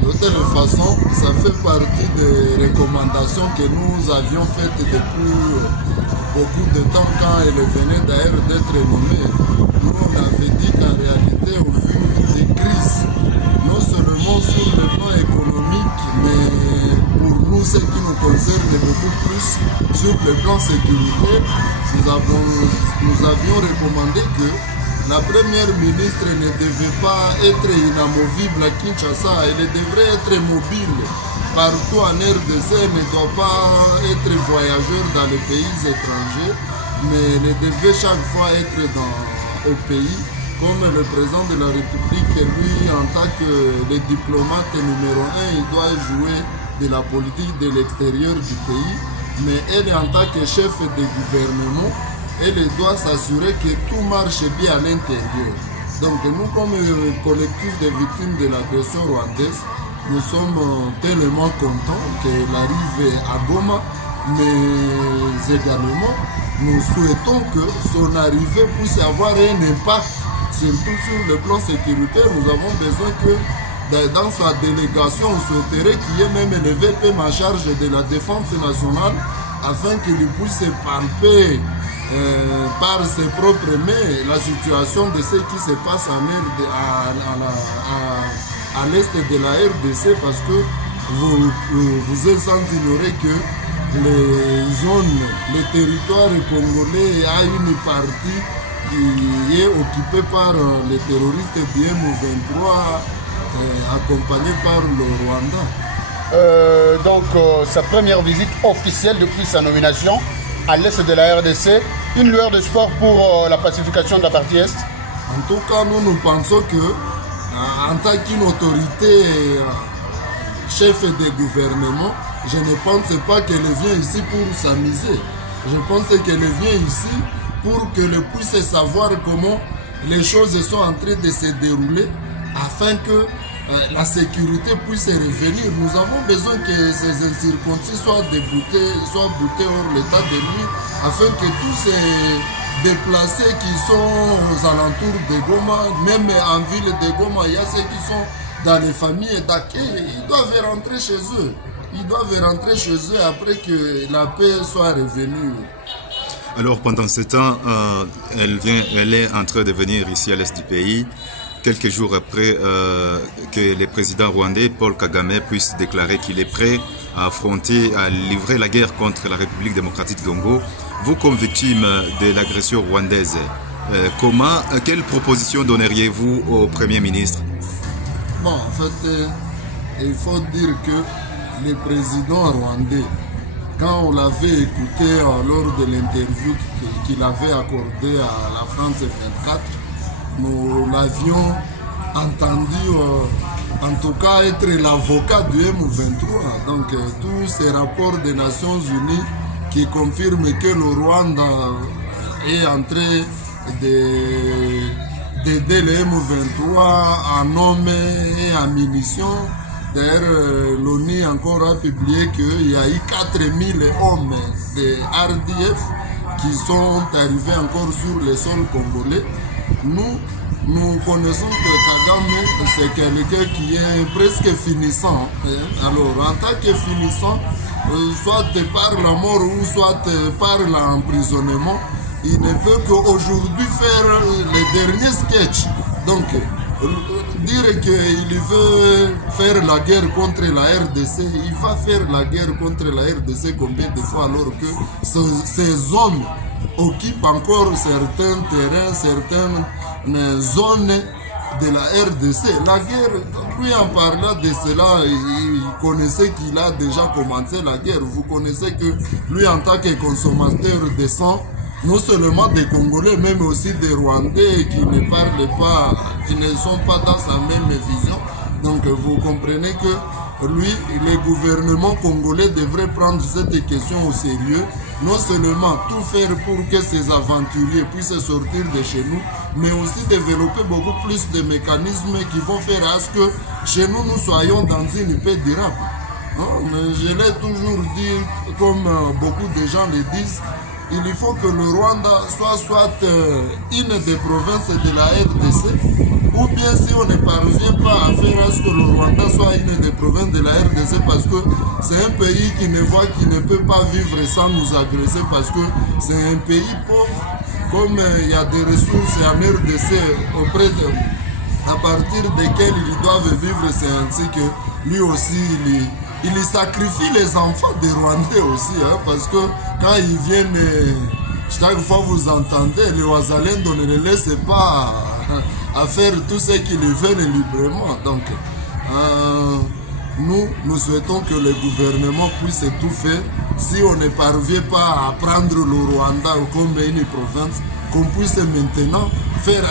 De telle façon, ça fait partie des recommandations que nous avions faites depuis beaucoup de temps quand elle venait d'ailleurs d'être nommée. Nous, on avait dit qu'en réalité, au vu des crises, non seulement sur le plan économique, mais pour nous, ce qui nous concerne beaucoup plus sur le plan sécurité, nous avions recommandé que la première ministre ne devait pas être inamovible à Kinshasa, elle devrait être mobile partout en RDC, elle ne doit pas être voyageur dans les pays étrangers, mais elle devait chaque fois être au pays, comme le président de la République, lui en tant que le diplomate numéro 1, il doit jouer de la politique de l'extérieur du pays, mais elle en tant que chef de gouvernement, elle doit s'assurer que tout marche bien à l'intérieur. Donc nous, comme collectif de victimes de l'agression rwandaise, nous sommes tellement contents qu'elle arrive à Goma, mais également nous souhaitons que son arrivée puisse avoir un impact, surtout sur le plan sécuritaire. Nous avons besoin que dans sa délégation, on souhaiterait qu'il y ait même un VP en charge de la défense nationale afin qu'il puisse palper par ses propres mains la situation de ce qui se passe à l'est de la RDC, parce que vous êtes sans ignorer que les zones, les territoires congolais a une partie qui est occupée par les terroristes du M23 accompagnés par le Rwanda. Donc sa première visite officielle depuis sa nomination à l'est de la RDC, une lueur d'espoir pour la pacification de la partie est. En tout cas, nous pensons que en tant qu'une autorité chef de gouvernement, je ne pense pas qu'elle vient ici pour s'amuser. Je pense qu'elle vient ici pour qu'elle puisse savoir comment les choses sont en train de se dérouler afin que la sécurité puisse revenir. Nous avons besoin que ces incirconcis soient boutés hors l'état de nuit afin que tous ces déplacés qui sont aux alentours de Goma, même en ville de Goma, il y a ceux qui sont dans les familles d'accueil, ils doivent rentrer chez eux. Ils doivent rentrer chez eux après que la paix soit revenue. Alors pendant ce temps, elle est en train de venir ici à l'est du pays, quelques jours après que le président rwandais Paul Kagame puisse déclarer qu'il est prêt à affronter, à livrer la guerre contre la République démocratique du Congo. Vous, comme victime de l'agression rwandaise, quelle proposition donneriez-vous au Premier ministre? Bon, en fait, il faut dire que le président rwandais, quand on l'avait écouté lors de l'interview qu'il avait accordée à la France 24, nous l'avions entendu en tout cas être l'avocat du M23. Donc tous ces rapports des Nations Unies qui confirment que le Rwanda est en train d'aider le M23 en hommes et en munitions. D'ailleurs, l'ONU encore a publié qu'il y a eu 4000 hommes de RDF qui sont arrivés encore sur le sol congolais. Nous connaissons que Kagame, c'est quelqu'un qui est presque finissant. Alors, en tant que finissant, soit par la mort ou soit par l'emprisonnement, il ne peut qu'aujourd'hui faire les derniers sketchs. Donc, dire qu'il veut faire la guerre contre la RDC, il va faire la guerre contre la RDC combien de fois alors que ces hommes occupent encore certains terrains, certaines zones de la RDC. La guerre, lui en parlant de cela, il connaissait qu'il a déjà commencé la guerre. Vous connaissez que lui en tant que consommateur de sang, non seulement des Congolais, même aussi des Rwandais qui ne parlent pas, qui ne sont pas dans sa même vision. Donc vous comprenez que lui, le gouvernement congolais devrait prendre cette question au sérieux. Non seulement tout faire pour que ces aventuriers puissent sortir de chez nous, mais aussi développer beaucoup plus de mécanismes qui vont faire à ce que chez nous, nous soyons dans une paix durable. Non, mais je l'ai toujours dit, comme beaucoup de gens le disent, il faut que le Rwanda soit une des provinces de la RDC ou bien si on ne parvient pas à faire à ce que le Rwanda soit une des provinces de la RDC, parce que c'est un pays qui ne peut pas vivre sans nous agresser, parce que c'est un pays pauvre, comme il y a des ressources en RDC à partir desquelles ils doivent vivre, c'est ainsi que lui aussi, il sacrifie les enfants des Rwandais aussi, hein, parce que quand ils viennent, chaque fois vous entendez, les Ouazalendo ne les laissent pas à faire tout ce qu'ils veulent librement. Donc, nous souhaitons que le gouvernement puisse tout faire. Si on ne parvient pas à prendre le Rwanda comme une province, qu'on puisse maintenant faire